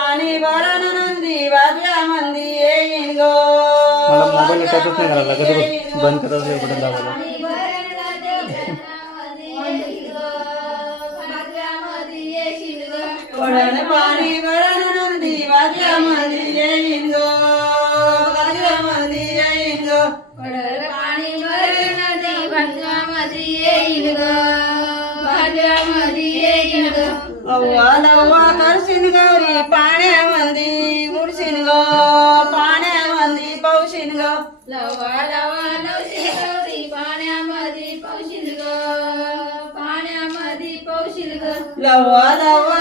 पाणी भरण नंदी भाग्यामंदी येईन ग मला मोबाईल टचच नाही करायला कधी बंद करायचं बटन दाबायला वरण पाणी भरण नंदी भाग्यामंदी येईन ग भाग्यामंदी येईन ग वडर पाणी भरण नदी भाग्यामध्ये येईल ग भाग्यामध्ये येईल ग अव्वा लव्वा करशील गौरी पाण्यामंदी बुडशील ग पाण्यामंदी पावशील ग लवा लवा लवशी गौरी पाण्यामध्ये पावशील ग पाण्यामध्ये पावशील ग लव्वा लव्वा